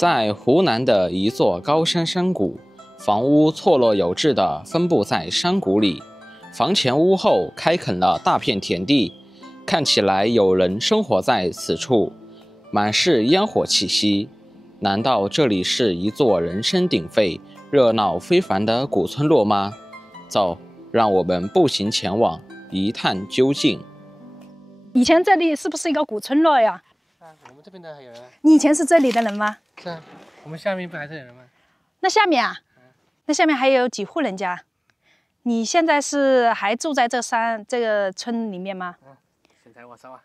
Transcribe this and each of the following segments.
在湖南的一座高深山谷，房屋错落有致地分布在山谷裡，房前屋後開墾了大片田地，看起來有人生活在此處，滿是煙火氣息。難道這裡是一座人聲鼎沸、熱鬧非凡的古村落嗎？走，讓我們步行前往，一探究竟。以前這裡是不是一個古村落呀？我們這邊的還有人。你以前是這裡的人嗎？是啊，我們下面不還是有人嗎？那下面啊？那下面還有幾戶人家？你現在是還住在這個村裡面嗎？捡柴火烧啊。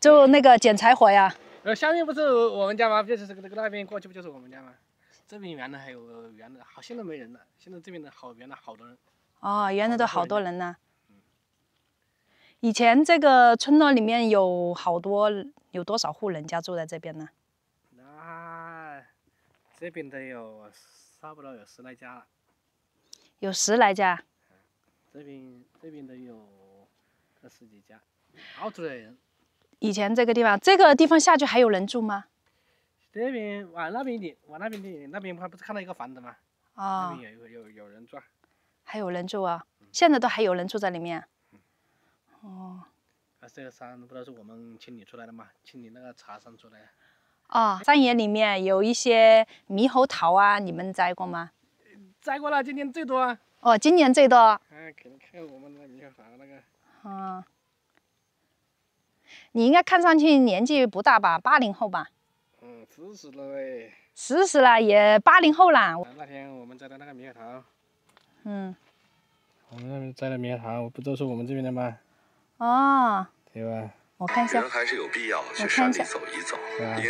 就那個捡柴火呀。下面不是我們家嗎？就是這個那邊過去不就是我們家嗎？這邊原來還有原來，好，現在沒人了。現在這邊的原來好多人。哦，原來都好多人呢。以前這個村落裡面有多少戶人家住在這邊呢？那這邊得有差不多有10來家了。有10來家。這邊都有10幾家，好多人。以前这个地方下去還有人住嗎？這邊往那邊一點，那邊不是看到一個房子嗎？那邊有人住。還有人住啊？現在都還有人住在裡面。這個山不都是我們清理出來的嗎？清理那個茶山出來的。山野裡面有一些獼猴桃啊，你們摘過嗎？摘過了，今年最多啊。今年最多。可能看我們那獼猴桃那個。你應該看上去年紀不大吧？80後吧？40了喂。40了也80後了。那天我們摘的那個獼猴桃。我們那邊摘的獼猴桃，不都是我們這邊的嗎？對吧？我看一下。人還是有必要去山裡走一走。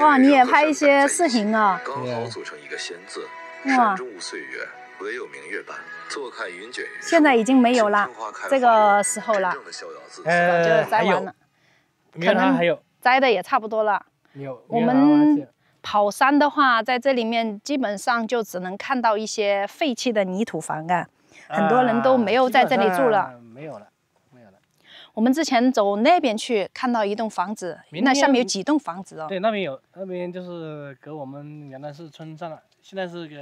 哇，你也拍一些視頻啊？剛好組成一個仙字。山中無歲月，唯有明月半。坐看雲捲雲舒。現在已經沒有了，這個時候了。就摘完了。可能還有摘的也差不多了。我們跑山的話，在這裡面基本上就只能看到一些廢棄的泥土房啊，很多人都沒有在這裡住了。沒有了。我們之前走那邊去，看到一棟房子，那下面有幾棟房子哦。對，那邊有，那邊就是隔我們原來是村上了，現在是個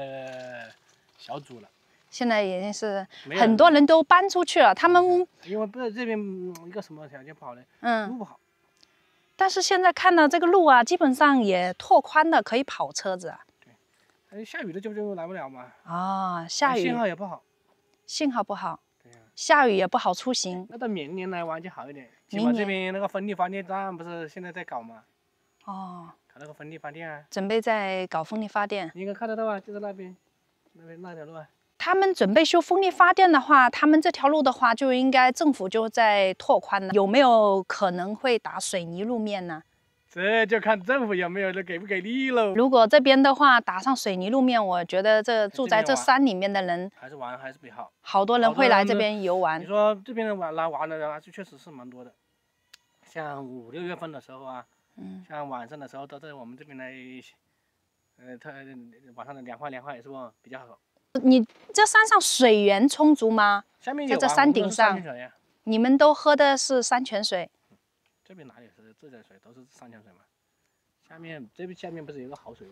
小組了。現在已經是很多人都搬出去了，他們因為不是這邊一個什麼條件不好呢？路不好。但是現在看到這個路啊，基本上也拓寬了，可以跑車子啊。對，下雨了就來不了嘛。下雨。信號也不好。信號不好。下雨也不好出行。那到明年來玩就好一點。起碼這邊那個風力發電站不是現在在搞嗎？搞那個風力發電啊。準備在搞風力發電。你應該看得到啊，就在那邊，那條路啊。他們準備修風力發電的話，他們這條路的話，就應該政府就在拓寬了。有沒有可能會打水泥路面呢？這就看政府有沒有給不給力嘍。如果這邊的話打上水泥路面，我覺得這住在這山裡面的人還是玩還是比較好。好多人會來這邊遊玩。你說這邊來玩的人還是確實是蠻多的。像5、6月份的時候啊，像晚上的時候都在我們這邊來，它晚上的涼快也是不比較好。你這山上水源充足嗎？下面有在這山頂上，你們都喝的是山泉水。這邊哪裡是自來水，都是山泉水嘛。下面不是有個好水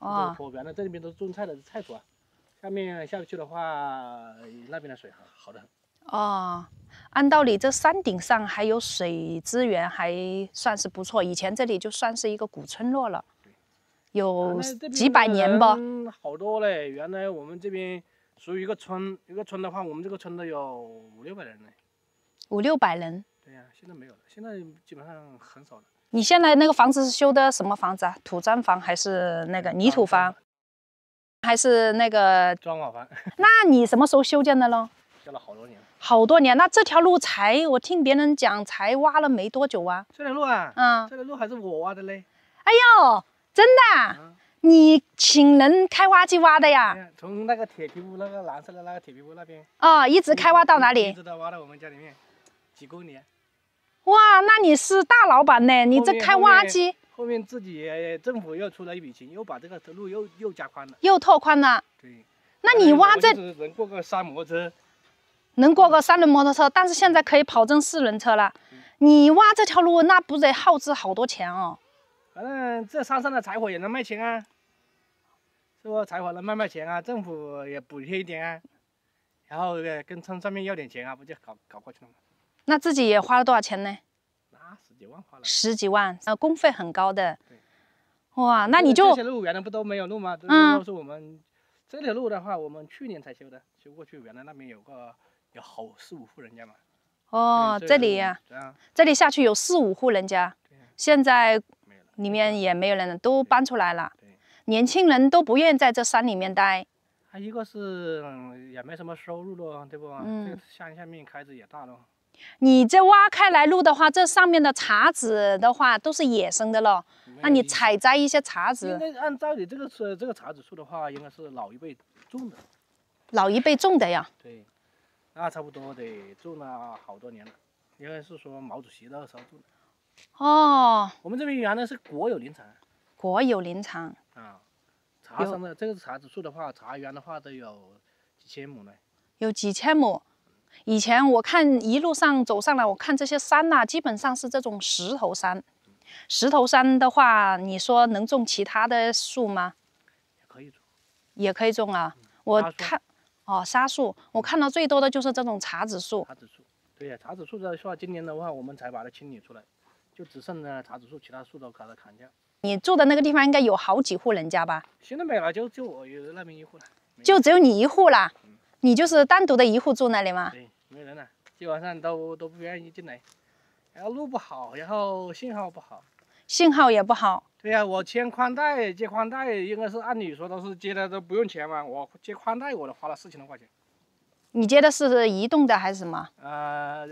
嗎？原來這邊都是種菜的菜土啊。下面下去的話，那邊的水好得很。按道理這山頂上還有水資源，還算是不錯。以前這裡就算是一個古村落了。有幾百年吧。好多嘞！原來我們這邊屬於一個村的話，我們這個村都有5、600人呢。5、600人。對呀，現在沒有了，現在基本上很少了。你現在那個房子是修的什麼房子啊？土磚房還是那個泥土房？還是那個磚瓦房？那你什麼時候修建的咯？修了好多年。好多年，那這條路我聽別人講才挖了沒多久啊？這條路啊？這條路還是我挖的嘞。哎呦！真的啊？你請人開挖機挖的呀？從那個鐵皮屋，那個藍色的那個鐵皮屋那邊。一直開挖到哪裡？一直到挖到我們家裡面，幾公里。哇，那你是大老闆呢？你這開挖機。後面自己政府又出了一筆錢，又把這個路又加寬了。又拓寬了。對。那你挖這能過個3摩托車。能過個3輪摩托車，但是現在可以跑成4輪車了。你挖這條路，那不得耗資好多錢哦？反正這山上的柴火也能賣錢啊，是不？柴火能卖钱啊，政府也補貼一點啊，然後跟村上面要點錢啊，不就搞過去了嗎？那自己也花了多少錢呢？那10幾万花了。10幾萬，工費很高的。对。哇，那你就這些路原來不都沒有路嗎？都是我們這條路的話，我們去年才修的，修過去原來那邊有好4、5戶人家嘛。哦，這裡呀，這裡下去有4、5戶人家，現在裡面也沒有人了，都搬出來了。年輕人都不願意在這山裡面待。他一個是也沒什麼收入咯，對不？這個山下面開支也大咯。你這挖開來路的話，這上面的茶籽的話都是野生的咯。那你採摘一些茶籽。应该按照你这个茶籽树的話，應該是老一輩種的。老一輩種的呀？對。那差不多得種了好多年了，應該是說毛主席那時候種的。哦。我們這邊原來是國有林場。國有林場。啊。茶山的這個茶籽樹的話，茶園的話都有幾千畝呢。有幾千畝。以前我看一路上走上來，我看這些山吶，基本上是這種石頭山。石頭山的話，你說能種其他的樹嗎？也可以種。也可以種啊。我看。哦，沙樹，我看到最多的就是這種茶籽樹。茶籽樹，對呀，茶籽樹的話，今年的話我們才把它清理出來，就只剩了茶籽樹，其他樹都把它砍掉。你住的那個地方應該有好幾戶人家吧？現在沒了，就我有那邊一戶了。就只有你一戶啦？你就是單獨的一戶住那裡嗎？對，沒人了，基本上都不願意進來，然後路不好，然後信號不好。信號也不好。對呀，我牽寬帶接寬帶，應該是按理說都是接的都不用錢嘛。我接寬帶我都花了4000多塊錢。你接的是移動的還是什麼？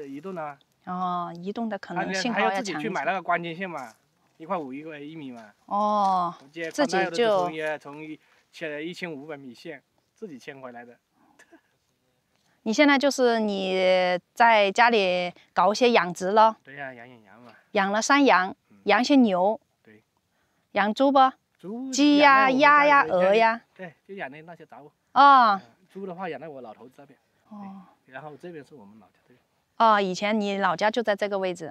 移動的。哦，移動的可能信號要強。還要自己去買那個關鍵線嘛，1.5塊1米嘛。哦。自己就從1500米線自己牽回來的。你現在就是你在家裡搞一些養殖咯？對呀，養羊嘛。養了山羊。養些牛，對，養豬不？雞呀、鴨呀、鵝呀。對，就養的那些雜物。哦。豬的話養在我老頭子那邊。哦。然後這邊是我們老家這邊。哦，以前你老家就在這個位置。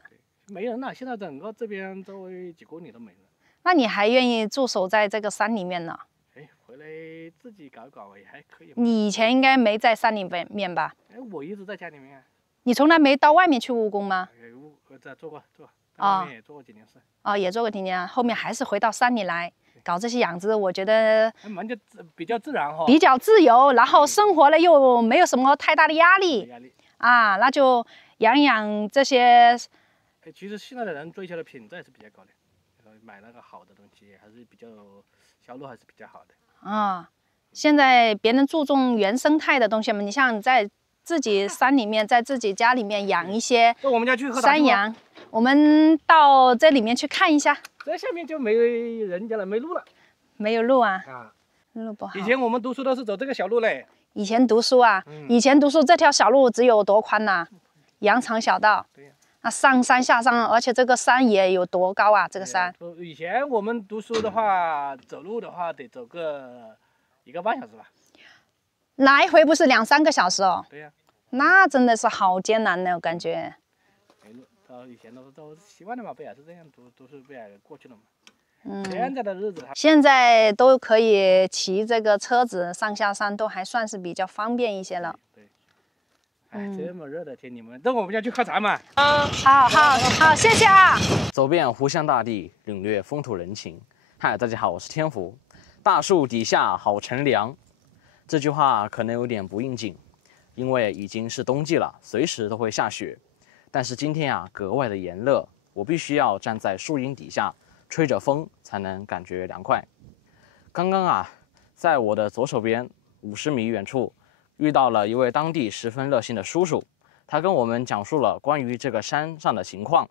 沒人了，現在整個這邊周圍幾公里都沒人。那你還願意駐守在這個山裡面呢？哎，回來自己搞搞也還可以。你以前應該沒在山裡面吧？哎，我一直在家裡面。你從來沒到外面去務工嗎？做過。哦，也做過幾年事。哦，也做過幾年，後面還是回到山裡來搞這些養殖，我覺得就比較自然哈，比較自由，然後生活了又沒有什麼太大的壓力。啊，那就養這些。其實現在的人追求的品質還是比較高的，買那個好的東西還是比較銷路還是比較好的。啊，現在別人注重原生態的東西嘛，你像在自己山裡面，在自己家裡面養一些山羊。我們到這裡面去看一下。這下面就沒人家了，沒路了。沒有路啊？路不好。以前我們讀書都是走這個小路嘞。以前讀書啊？以前讀書這條小路只有多寬吶？羊腸小道。對呀。那上山下山，而且這個山也有多高啊？這個山。以前我們讀書的話，走路的話得走個1個半小時吧。來回不是2、3個小時哦？對呀。那真的是好艱難呢，我感覺。以前都習慣了嘛，不也是這樣讀書不也過去了嘛。現在的日子，現在都可以騎這個車子上下山，都還算是比較方便一些了。對。哎，這麼熱的天，你們等我們要去喝茶嘛。好，謝謝啊。走遍湖湘大地，領略風土人情。嗨，大家好，我是天福。大樹底下好乘涼，這句話可能有點不應景，因為已經是冬季了，隨時都會下雪。但是今天啊，格外的炎熱，我必須要站在樹蔭底下，吹着風才能感覺涼快。剛剛啊，在我的左手邊50米遠處，遇到了一位當地十分熱心的叔叔，他跟我們講述了關於這個山上的情況。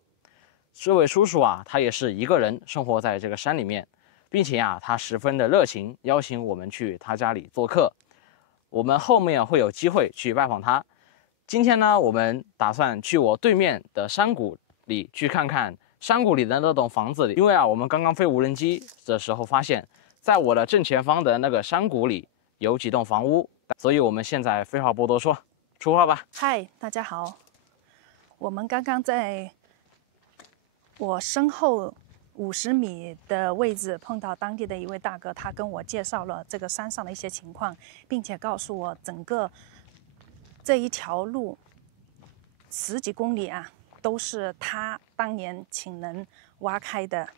這位叔叔啊，他也是一個人生活在這個山裡面，並且啊，他十分的熱情，邀請我們去他家裡做客。我們後面會有機會去拜訪他。今天呢，我們打算去我對面的山谷裡去看看山谷裡的那棟房子裡，因為啊，我們剛剛飛無人機的時候發現，在我的正前方的那個山谷裡有幾棟房屋，所以我們現在廢話不多說，出發吧。嗨，大家好，我們剛剛在我身後50米的位置碰到當地的一位大哥，他跟我介紹了這個山上的一些情況，並且告訴我整個這一條路10幾公里啊，都是他當年請人挖開的，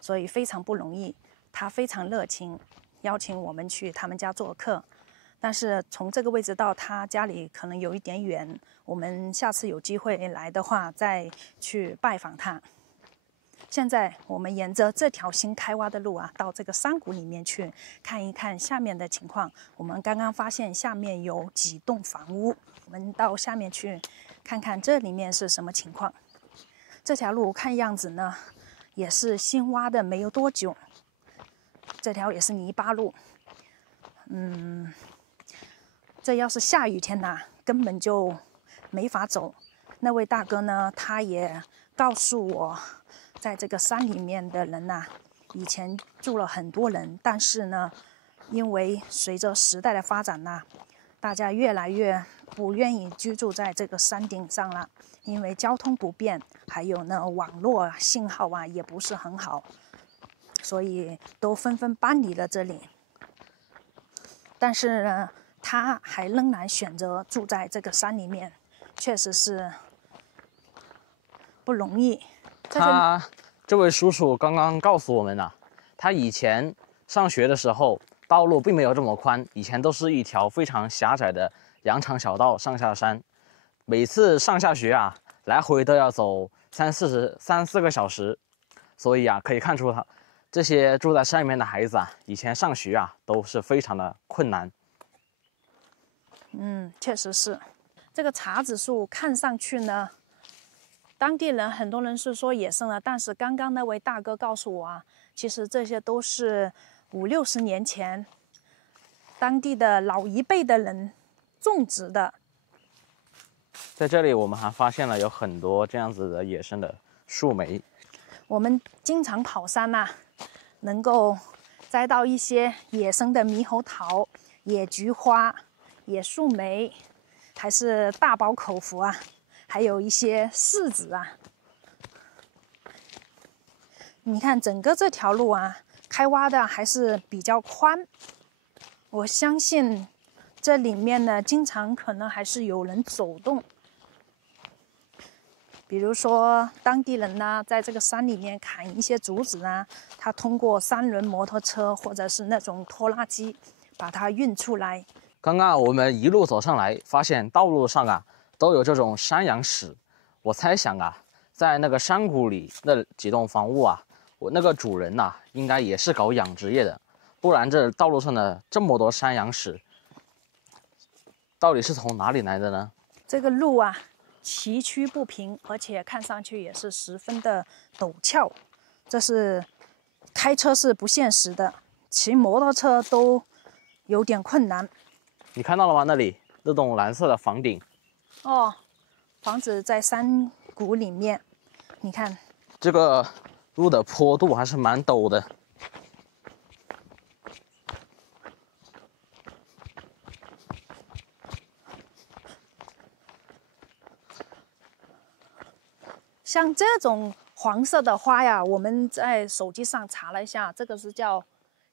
所以非常不容易。他非常熱情，邀請我們去他們家做客。但是從這個位置到他家裡可能有一點遠，我們下次有機會來的話再去拜訪他。現在我們沿着這條新開挖的路啊，到這個山谷裡面去看一看下面的情況。我們剛剛發現下面有幾棟房屋，我們到下面去看看這裡面是什麼情況。這條路看樣子呢，也是新挖的，沒有多久。這條也是泥巴路，這要是下雨天吶，根本就沒法走。那位大哥呢，他也告訴我，在這個山裡面的人吶，以前住了很多人，但是呢，因為隨着時代的發展吶，大家越來越不願意居住在這個山頂上了，因為交通不便，還有呢，網絡信號啊也不是很好，所以都紛紛搬離了這裡。但是呢，他還仍然選擇住在這個山裡面，確實是不容易。這位叔叔剛剛告訴我們啊，他以前上學的時候，道路並沒有這麼寬，以前都是一條非常狹窄的羊腸小道上下山，每次上下學啊，來回都要走3、4個小時，所以啊，可以看出這些住在山裡面的孩子啊，以前上學啊都是非常的困難。確實是。這個茶籽樹看上去呢，當地人很多人是說野生的，但是剛剛那位大哥告訴我啊，其實這些都是50、60年前當地的老一輩的人種植的。在這裡我們還發現了有很多這樣子的野生的樹莓。我們經常跑山吶，能夠摘到一些野生的獼猴桃、野菊花、野樹莓，還是大飽口福啊！還有一些柿子啊。你看整個這條路啊，開挖的還是比較寬。我相信這裡面呢，經常可能還是有人走動。比如說當地人呢，在這個山裡面砍一些竹子啊，他通過3輪摩托車或者是那種拖拉機把它運出來。剛剛我們一路走上來，發現道路上啊都有這種山羊屎。我猜想啊，在那個山谷裡那幾棟房屋啊，我那個主人吶，應該也是搞養殖業的，不然這道路上的這麼多山羊屎，到底是從哪裡來的呢？這個路啊，崎嶇不平，而且看上去也是十分的陡峭，這是開車是不現實的，騎摩托車都有點困難。你看到了嗎？那裡那棟藍色的房頂。哦，房子在山谷裡面。你看，這個路的坡度還是蠻陡的。像這種黃色的花呀，我們在手機上查了一下，這個是叫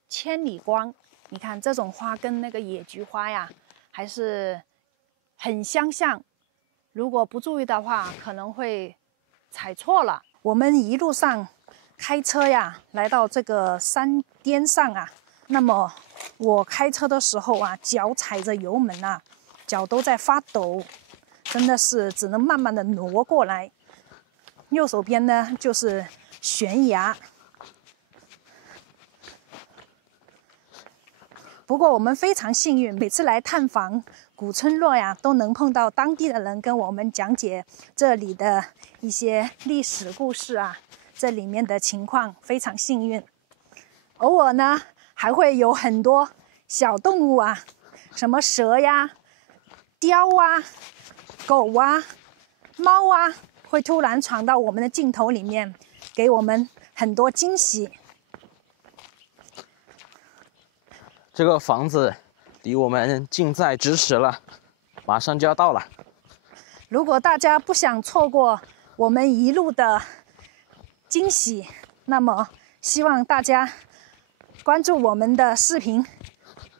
千里光。你看這種花跟那個野菊花呀，還是很相像。如果不注意的話，可能會踩錯了。我們一路上開車呀，來到這個山巔上啊。那麼我開車的時候啊，腳踩着油門啊，腳都在發抖，真的是只能慢慢的挪過來。右手邊呢就是懸崖。不過我們非常幸運，每次來探訪古村落呀，都能碰到當地的人跟我們講解這裡的一些歷史故事啊，這裡面的情況非常幸運。偶爾呢，還會有很多小動物啊，什麼蛇呀、雕啊、狗啊、貓啊，會突然闖到我們的鏡頭裡面，給我們很多驚喜。這個房子離我們近在咫尺了，馬上就要到了。如果大家不想錯過我們一路的驚喜，那麼希望大家關注我們的視頻，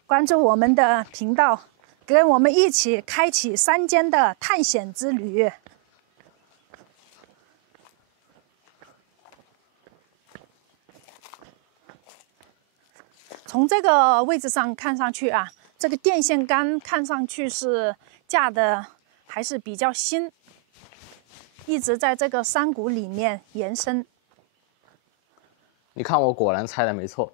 關注我們的頻道，跟我們一起開啟山間的探險之旅。從這個位置上看上去啊，這個電線桿看上去是架的還是比較新，一直在這個山谷裡面延伸。你看，我果然猜的沒錯，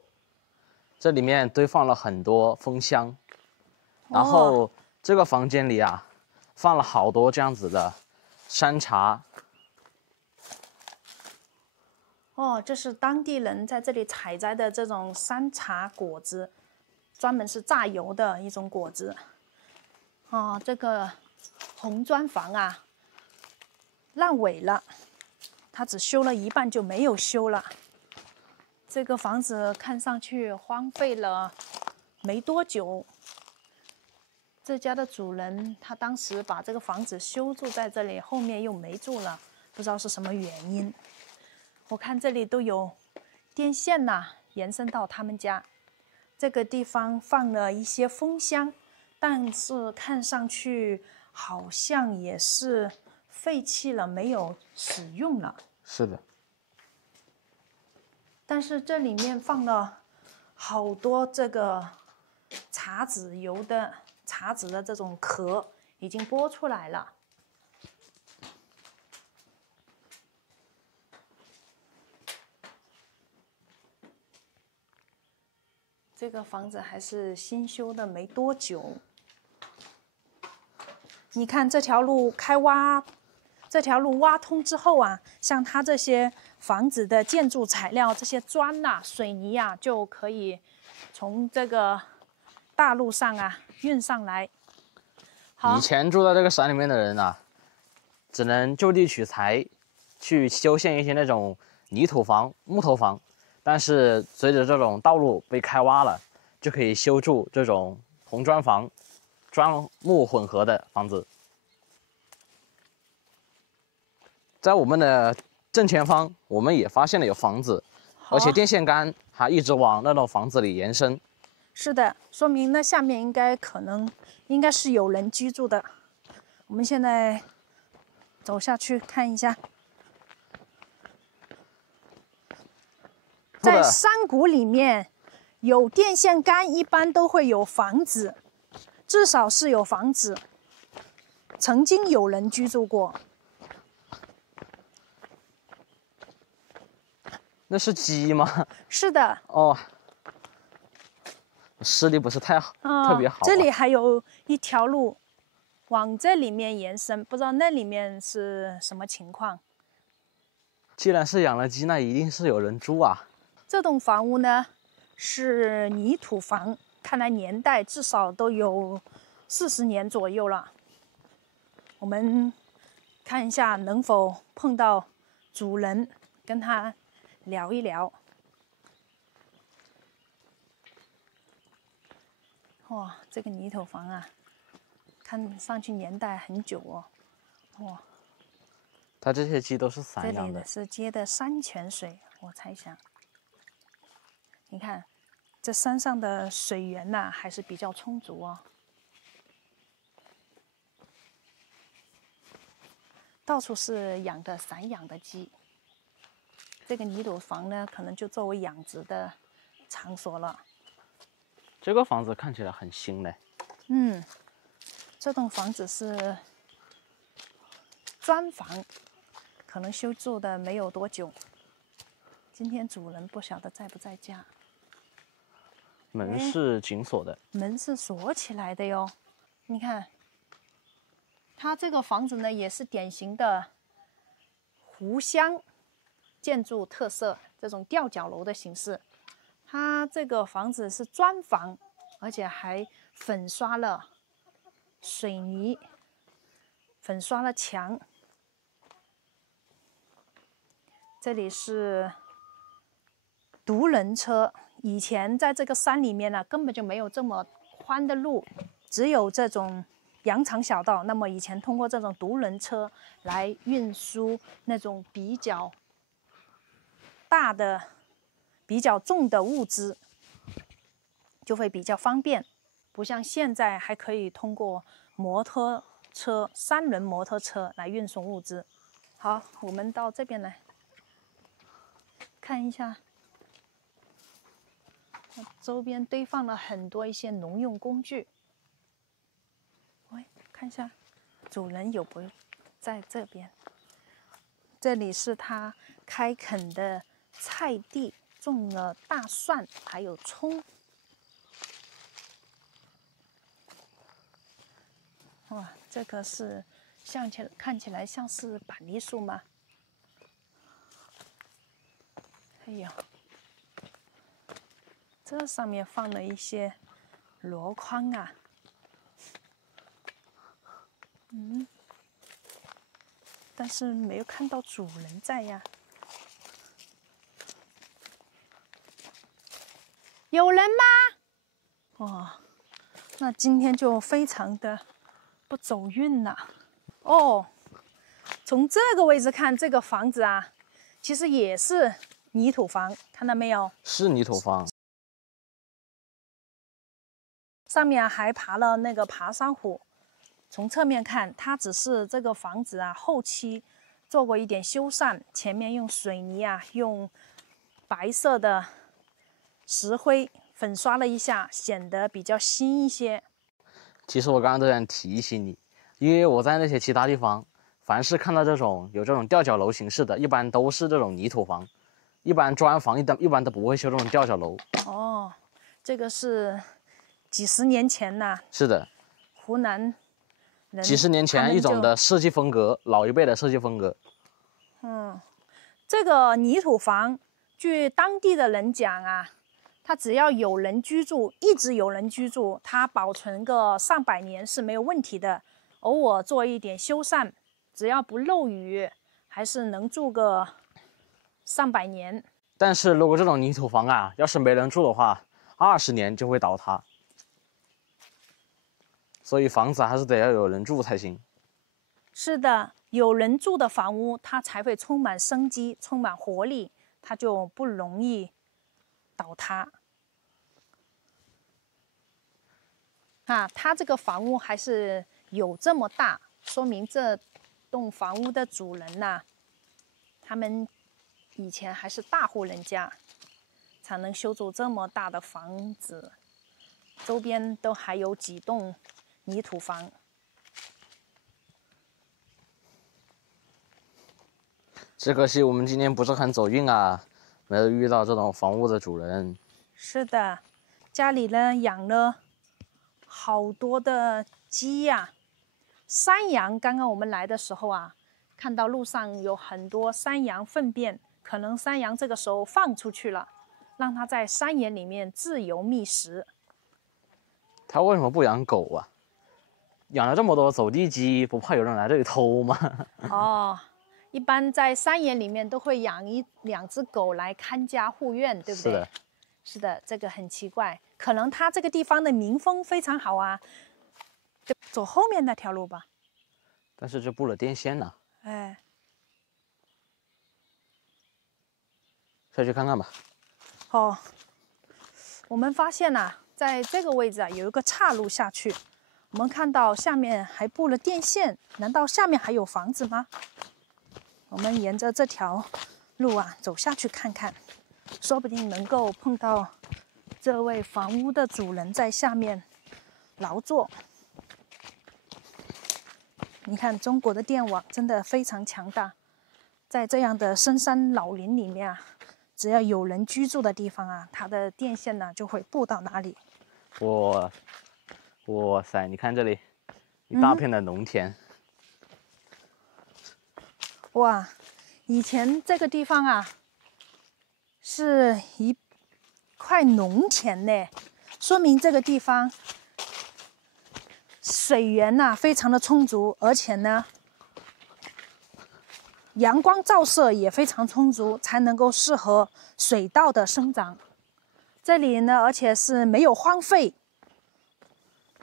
這裡面堆放了很多蜂箱，然後這個房間裡啊，放了好多這樣子的山茶。哦，這是當地人在這裡採摘的這種山茶果子，專門是榨油的一種果子。哦，這個紅磚房啊，爛尾了，它只修了一半就沒有修了。這個房子看上去荒廢了沒多久。這家的主人他當時把這個房子修住在這裡，後面又沒住了，不知道是什麼原因。我看這裡都有電線吶，延伸到他們家。這個地方放了一些蜂箱，但是看上去好像也是廢棄了，沒有使用了。是的。但是這裡面放了好多這個茶籽油的茶籽的這種殼，已經剝出來了。這個房子還是新修的沒多久。你看這條路這條路挖通之後啊，像它這些房子的建築材料，這些磚吶、水泥啊，就可以從這個大路上啊運上來。以前住在這個山裡面的人啊，只能就地取材，去修建一些那種泥土房、木頭房。但是隨着這種道路被開挖了，就可以修築這種紅磚房、磚木混合的房子。在我們的正前方，我們也发现了有房子，而且電線桿還一直往那種房子裡延伸。是的，說明那下面應該是有人居住的。我們現在走下去看一下。在山谷裡面，有電線桿一般都會有房子，至少是有房子，曾經有人居住過。那是雞嗎？是的。哦，视力不是太好，特別好。這裡還有一條路往這裡面延伸，不知道那裡面是什麼情況。既然是養了雞，那一定是有人住啊。這棟房屋呢是泥土房，看來年代至少都有40年左右了。我們看一下能否碰到主人，跟他聊一聊。哇，這個泥土房啊，看上去年代很久哦。哇，它這些雞都是散養的。這裡是接的山泉水，我猜想。你看，這山上的水源吶，還是比較充足哦。到處是養的散養的雞。這個泥土房呢，可能就作為養殖的場所了。這個房子看起來很新嘞。嗯，這棟房子是磚房，可能修築的沒有多久。今天主人不曉得在不在家。門是緊鎖的。門是鎖起來的喲。你看，它這個房子呢，也是典型的湖湘建築特色，這種吊腳樓的形式。它這個房子是磚房，而且還粉刷了水泥，粉刷了牆。這裡是獨輪車。以前在這個山裡面呢，根本就沒有這麼寬的路，只有這種羊腸小道。那麼以前通過這種獨輪車來運輸那種比較大的比較重的物資，就會比較方便，不像現在還可以通過摩托車、3輪摩托車來運送物資。好，我們到這邊來看一下，周邊堆放了很多一些農用工具。喂，看一下，主人有不在這邊？這裡是他開墾的菜地，種了大蒜，還有蔥。哇，這個是看起來像是板栗樹嗎？哎呦，這上面放了一些箩筐啊。但是沒有看到主人在呀。有人嗎？哦，那今天就非常的不走運了。哦，從這個位置看，這個房子啊，其實也是泥土房，看到沒有？是泥土房。上面還爬了那個爬山虎。從側面看，它只是這個房子啊，後期做過一點修繕，前面用水泥啊，用白色的石灰粉刷了一下，顯得比較新一些。其實我剛剛都想提醒你，因為我在那些其他地方，凡是看到有這種吊腳樓形式的，一般都是這種泥土房，一般磚房一般都不會修這種吊腳樓。哦，這個是幾十年前吶。是的，湖南。幾十年前一種的設計風格，老一輩的設計風格。這個泥土房，據當地的人講啊，它只要有人居住，一直有人居住，它保存個上百年是沒有問題的。偶爾做一點修繕，只要不漏雨，還是能住個上百年。但是如果这種泥土房啊，要是沒人住的話，20年就會倒塌。所以房子還是得要有人住才行。是的，有人住的房屋，它才會充滿生機，充滿活力，它就不容易倒塌。它這個房屋還是有這麼大，說明這棟房屋的主人吶，他們以前還是大戶人家，才能修築這麼大的房子，周邊都還有幾棟泥土房。只可惜我們今天不是很走運啊，沒有遇到這種房屋的主人。是的，家裡呢養了好多的雞呀、山羊。剛剛我們來的時候啊，看到路上有很多山羊糞便，可能山羊這個時候放出去了，讓它在山野裡面自由覓食。他為什麼不養狗啊？養了這麼多走地雞，不怕有人來這裡偷嗎？哦，一般在山野裡面都會養1-2隻狗來看家護院，對不對？是的，是的，這個很奇怪，可能他這個地方的民風非常好啊。走後面那條路吧。但是這布了電線呢。哎，下去看看吧。哦，我們發現啊，在這個位置啊，有一個岔路下去。我們看到下面還布了電線，難道下面還有房子嗎？我們沿着這條路啊走下去看看，說不定能夠碰到這位房屋的主人在下面勞作。你看，中國的電網真的非常強大，在這樣的深山老林裡面啊，只要有人居住的地方啊，它的電線呢就會布到哪裡。哇塞，你看這裡一大片的農田。哇，以前這個地方啊是一塊農田呢，說明這個地方水源啊非常的充足，而且呢陽光照射也非常充足，才能夠適合水稻的生長。這裡呢，而且是沒有荒廢。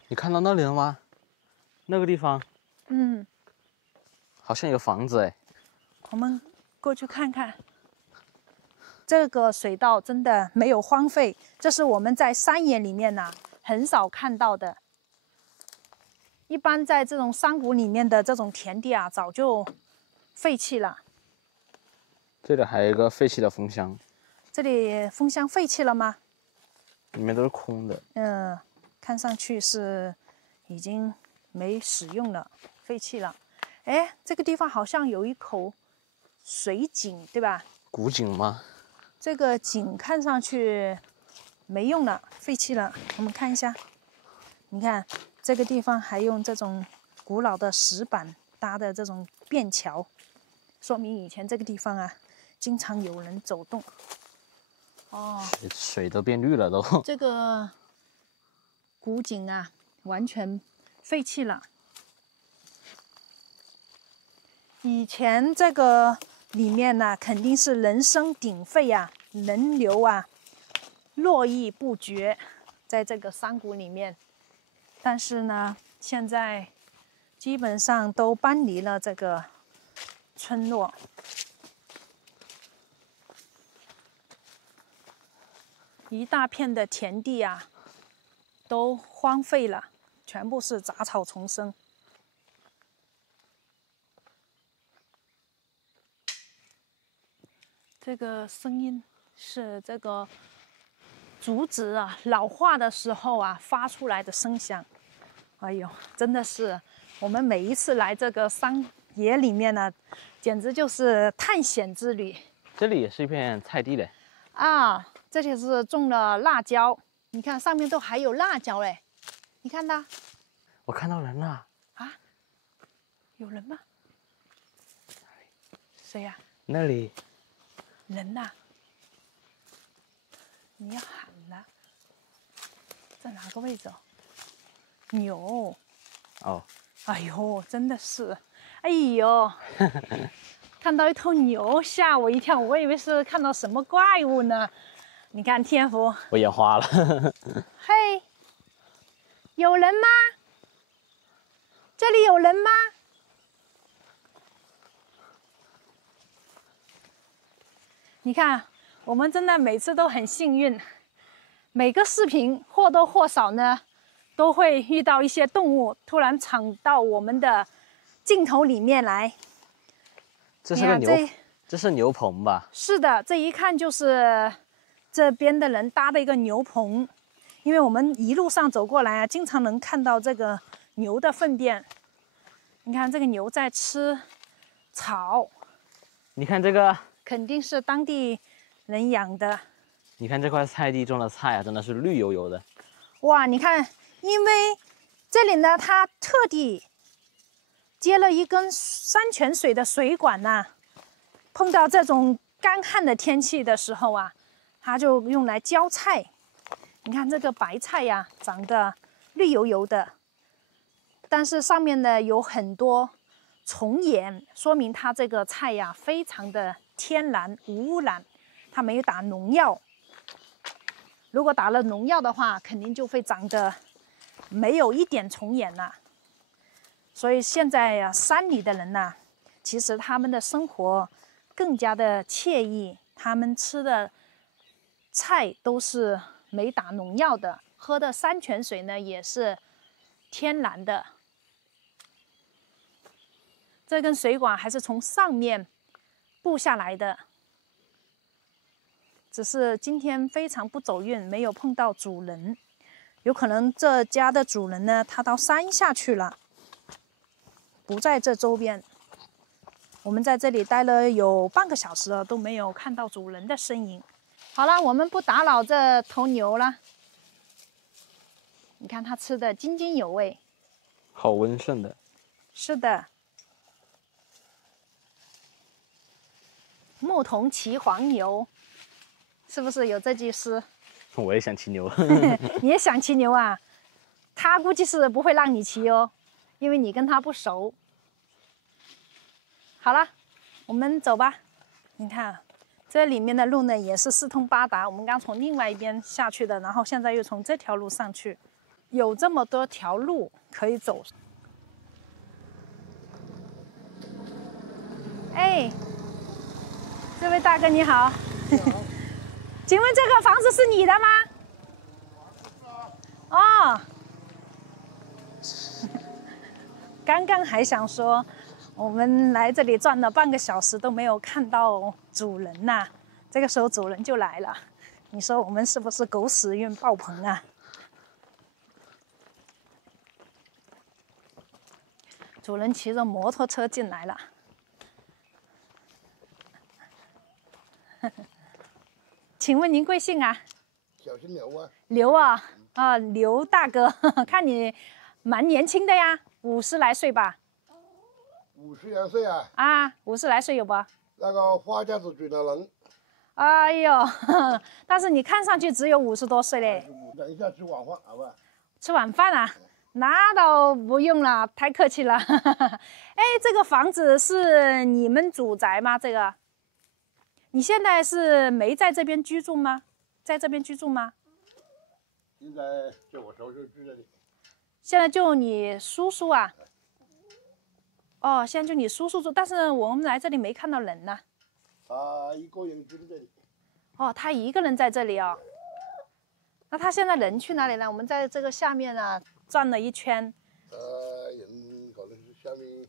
你看到那裡了嗎？那個地方，好像有房子哎。我們過去看看。這個水道真的沒有荒廢，這是我們在山野裡面很少看到的。一般在這種山谷裡面的這種田地早就廢棄了。這裡還有一個廢棄的蜂箱。這裡蜂箱廢棄了嗎？裡面都是空的。看上去是已經沒使用了，廢棄了。哎，這個地方好像有一口水井，對吧？古井嗎？這個井看上去沒用了，廢棄了。我們看一下，你看這個地方還用這種古老的石板搭的這種便橋，說明以前這個地方經常有人走動。哦，水都變綠了都。這個古井完全廢棄了。以前這個裡面肯定是人聲鼎沸人流络繹不絕，在這個山谷裡面。但是呢，現在基本上都搬離了這個村落。一大片的田地都荒廢了，全部是杂草丛生。这个聲音是這個竹子老化的時候發出來的聲響。哎呦，真的是我們每一次來這個山野裡面簡直就是探險之旅。這裡也是一片菜地嘞。這裡是種了辣椒，你看上面都還有辣椒嘞，你看它。我看到人了。有人嗎？誰呀？那裡。人吶！你要喊了，在哪個位置？牛。哎呦，真的是，哎呦，看到一頭牛嚇我一跳，我以為是看到什麼怪物呢。你看天福，我眼花了。嘿，有人嗎？這裡有人嗎？你看，我們真的每次都很幸運，每個視頻或多或少都會遇到一些動物突然闖到我們的鏡頭裡面來。這是個牛，這是牛棚吧？是的，這一看就是這邊的人搭的一個牛棚，因為我們一路上走過來經常能看到這個牛的糞便。你看這個牛在吃草。你看這個。肯定是當地人養的。你看這塊菜地種的菜真的是綠油油的。哇，你看，因為這裡呢，它特地接了一根山泉水的水管碰到這種乾旱的天氣的時候它就用來澆菜。你看這個白菜長得綠油油的，但是上面呢有很多蟲眼，說明它這個菜非常的天然無污染，它沒有打農藥。如果打了農藥的話，肯定就會長得沒有一點蟲眼了。所以現在山裡的人其實他們的生活更加的愜意，他們吃的菜都是沒打農藥的，喝的山泉水呢也是天然的。這根水管還是從上面布下來的，只是今天非常不走運，沒有碰到主人。有可能這家的主人呢，他到山下去了，不在這周邊。我們在這裡待了有半個小時了，都沒有看到主人的身影。好了，我們不打擾這頭牛了。你看它吃的津津有味，好溫順的。是的。牧童騎黃牛，是不是有這句詩？我也想騎牛。你也想騎牛啊？他估計是不會讓你騎哦，因為你跟他不熟。好了，我們走吧。你看，這裡面的路呢也是四通八達。我們剛從另外一邊下去的，然後現在又從這條路上去，有這麼多條路可以走。哎。這位大哥你好，請問這個房子是你的嗎？哦，剛剛還想說，我們來這裡轉了半個小時都沒有看到主人吶，這個時候主人就來了，你說我們是不是狗屎運爆棚啊？主人騎着摩托車進來了。請問您貴姓啊？小姓劉啊。劉啊，啊，劉大哥，看你蠻年輕的呀，50來歲吧？50來歲啊？啊，50來歲有不？那個花甲子嘴的人。哎呦，但是你看上去只有50多歲嘞。等一下吃晚飯好吧？吃晚飯啊？那倒不用了，太客氣了。哎，這個房子是你們祖宅嗎？這個？你現在是沒在這邊居住嗎？在這邊居住嗎？現在就我叔叔住這裡。現在就你叔叔啊？哦，現在就你叔叔住，但是我們來這裡沒看到人呢。他一個人住在這裡。哦，他一個人在這裡哦。那他現在人去哪裡了？我們在這個下面啊轉了一圈。人可能是下面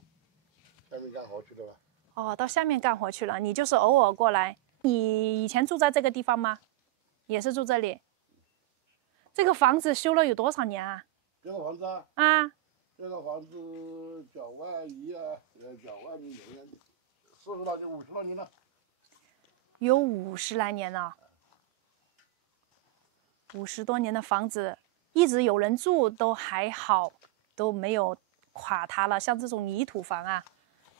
幹活去了吧。哦，到下面幹活去了。你就是偶爾過來。你以前住在這個地方嗎？也是住這裡。這個房子修了有多少年啊？這個房子啊？啊。這個房子9萬1啊，9萬0年，40多年，50多年了。有50來年了。50多年的房子，一直有人住都還好，都沒有垮塌了。像這種泥土房啊。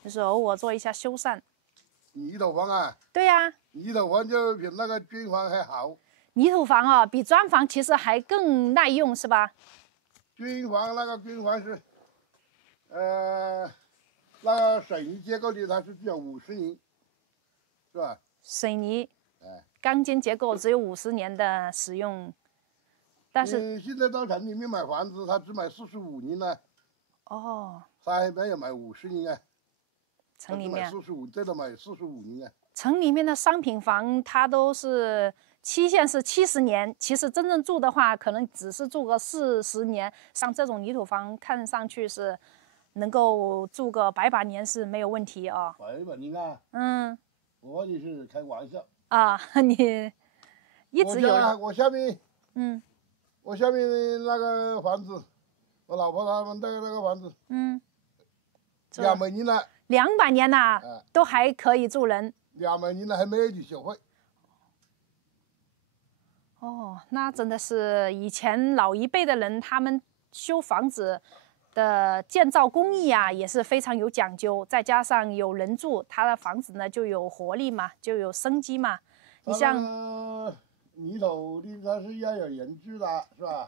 就是偶爾做一下修繕。泥土房啊？对呀、啊。泥土房就比那個磚房還好。泥土房啊，比磚房其實還更耐用，是吧？磚房那個磚房是，那個水泥結構的，它是只有50年，是吧？水泥。鋼筋結構只有50年的使用，但是。現在到城裡面買房子，他只買45年了。哦。他還沒有買50年啊。城裡面45，最多買45年啊。城裡面的商品房，它都是期限是70年，其實真正住的話，可能只是住個40年。像這種泥土房，看上去是能夠住個100把年是沒有問題啊。100把年啊？嗯。我你是開玩笑啊？你一直有？我下面，我下面那個房子，我老婆他們那個房子，200年了。200年吶，都還可以住人。200年了還沒有你小費。哦，那真的是以前老一輩的人，他們修房子的建造工藝啊，也是非常有講究。再加上有人住，他的房子呢就有活力嘛，就有生機嘛。你像泥土的，它是要有人住的，是吧？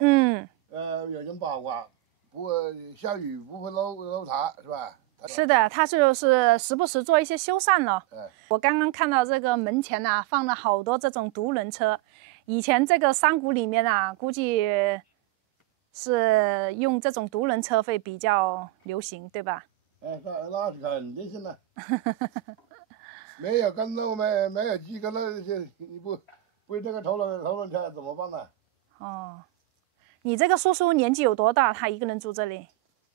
有人保管，不下雨不會漏塔，是吧？是的，他就是時不時做一些修繕了。我剛剛看到這個門前啊，放了好多這種獨輪車。以前這個山谷裡面啊，估計是用這種獨輪車會比較流行，對吧？那是肯定是的。沒有跟路沒有幾個那些，你不這個頭輪車怎麼辦呢？哦，你這個叔叔年紀有多大？他一個人住這裡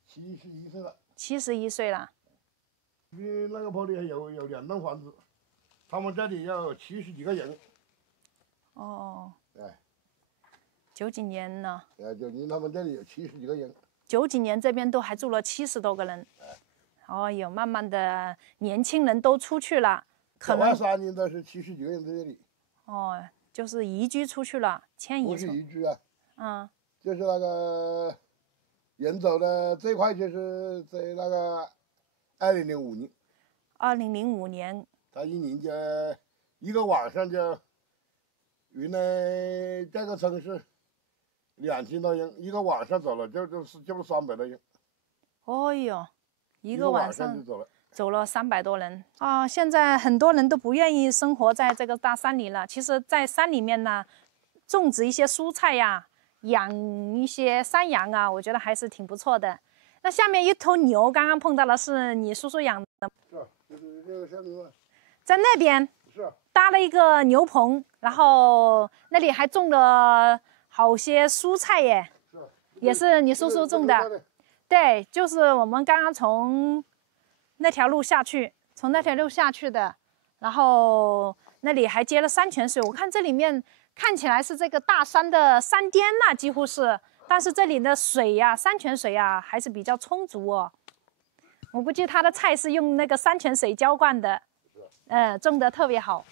？71歲了。71歲了。那個坡裡有2棟房子，他們這裡要70幾個人。哦。90幾年了。90年他們這裡有70幾個人。90幾年這邊都還住了70多個人。哦喲，慢慢的年輕人都出去了，可能93年都是70幾個人在這裡。哦，就是移居出去了，遷移。不是移居啊。就是那個。人走的最快就是在那個2005年。2005年。他一年就一個晚上就，原來這個城市2000多人，一個晚上走了就是300多人。哦喲，一個晚上就走了300多人啊！現在很多人都不願意生活在這個大山裡了。其實，在山裡面呢，種植一些蔬菜呀。養一些山羊啊，我覺得還是挺不錯的。那下面一頭牛，剛剛碰到了，是你叔叔養的？是，就是這個下面。在那邊？是。搭了一個牛棚，然後那裡還種了好些蔬菜耶，也是你叔叔種的。對，就是我們剛剛從那條路下去，的，然後那裡還接了山泉水。我看這裡面看起來是這個大山的山巔吶，幾乎是，但是這裡的水呀，山泉水呀還是比較充足哦。我估計他的菜是用那個山泉水澆灌的，種得特別好。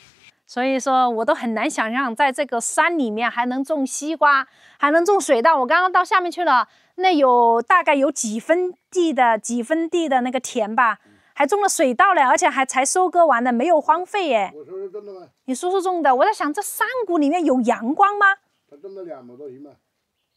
所以說我都很難想象，在這個山裡面還能種西瓜，還能種水稻。我剛剛到下面去了，那大概有幾分地的那個田吧，還種了水稻了，而且還才收割完了，沒有荒廢耶。我叔叔種的嗎？你叔叔種的。我在想，這山谷裡面有陽光嗎？他種了2畝多地嘛。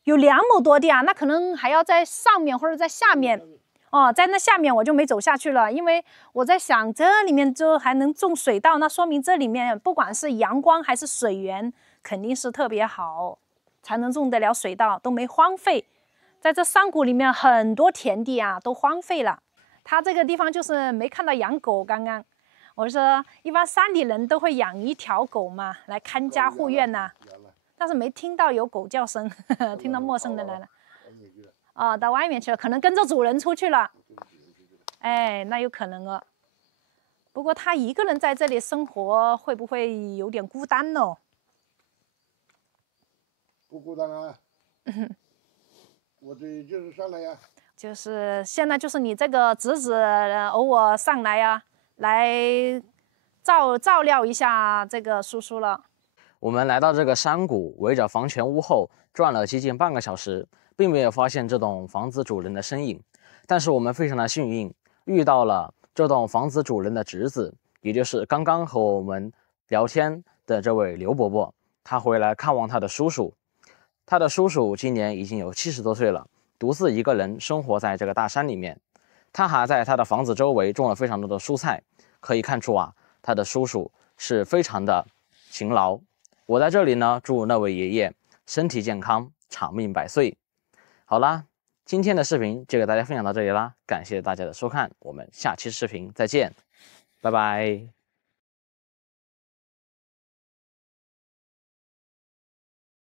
有2畝多地啊，那可能還要在上面或者在下面。哦，在那下面我就沒走下去了，因為我在想這裡面就還能種水稻，那說明這裡面不管是陽光還是水源肯定是特別好，才能種得了水稻，都沒荒廢。在這山谷裡面很多田地啊都荒廢了。他這個地方就是沒看到養狗，剛剛我說一般山裡人都會養1條狗嘛，來看家護院吶，但是沒聽到有狗叫聲，聽到陌生的來了。哦，到外面去了，可能跟着主人出去了。哎，那有可能哦。不過他一個人在這裡生活，會不會有點孤單呢？不孤單啊。我這就是上來呀。就是現在就是你這個侄子偶爾上來呀，來照料一下這個叔叔了。我們來到這個山谷，圍着房前屋後轉了接近半個小時。並沒有發現這棟房子主人的身影，但是我們非常的幸運，遇到了這棟房子主人的侄子，也就是剛剛和我們聊天的這位劉伯伯。他回來看望他的叔叔，他的叔叔今年已經有70多歲了，獨自一個人生活在這個大山裡面。他還在他的房子周圍種了非常多的蔬菜，可以看出啊，他的叔叔是非常的勤勞。我在這裡呢，祝那位爺爺身體健康，長命百歲。好啦，今天的視頻就給大家分享到這裡啦，感謝大家的收看，我們下期視頻再見，拜拜。